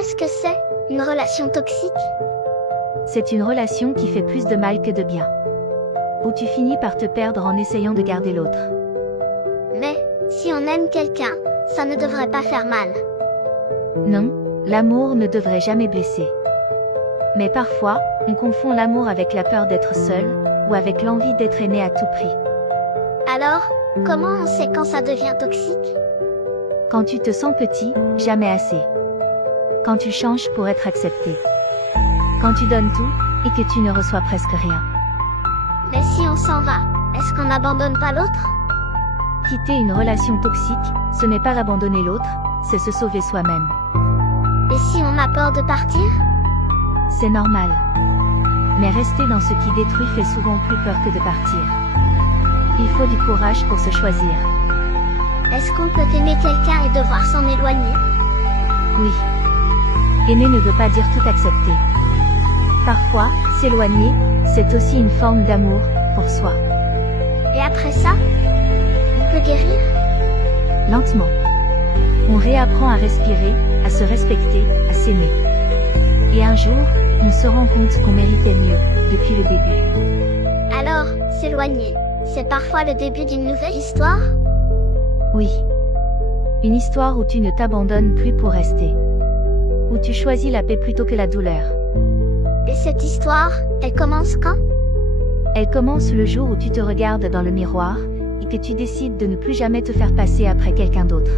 Qu'est-ce que c'est, une relation toxique? C'est une relation qui fait plus de mal que de bien. Où tu finis par te perdre en essayant de garder l'autre. Mais, si on aime quelqu'un, ça ne devrait pas faire mal. Non, l'amour ne devrait jamais blesser. Mais parfois, on confond l'amour avec la peur d'être seul, ou avec l'envie d'être aimé à tout prix. Alors, comment on sait quand ça devient toxique? Quand tu te sens petit, jamais assez. Quand tu changes pour être accepté. Quand tu donnes tout, et que tu ne reçois presque rien. Mais si on s'en va, est-ce qu'on n'abandonne pas l'autre? Quitter une relation toxique, ce n'est pas abandonner l'autre, c'est se sauver soi-même. Et si on a peur de partir? C'est normal. Mais rester dans ce qui détruit fait souvent plus peur que de partir. Il faut du courage pour se choisir. Est-ce qu'on peut aimer quelqu'un et devoir s'en éloigner? Oui. Aimer ne veut pas dire tout accepter. Parfois, s'éloigner, c'est aussi une forme d'amour, pour soi. Et après ça, on peut guérir? Lentement. On réapprend à respirer, à se respecter, à s'aimer. Et un jour, on se rend compte qu'on méritait mieux, depuis le début. Alors, s'éloigner, c'est parfois le début d'une nouvelle histoire? Oui. Une histoire où tu ne t'abandonnes plus pour rester. Où tu choisis la paix plutôt que la douleur. Et cette histoire, elle commence quand? Elle commence le jour où tu te regardes dans le miroir, et que tu décides de ne plus jamais te faire passer après quelqu'un d'autre.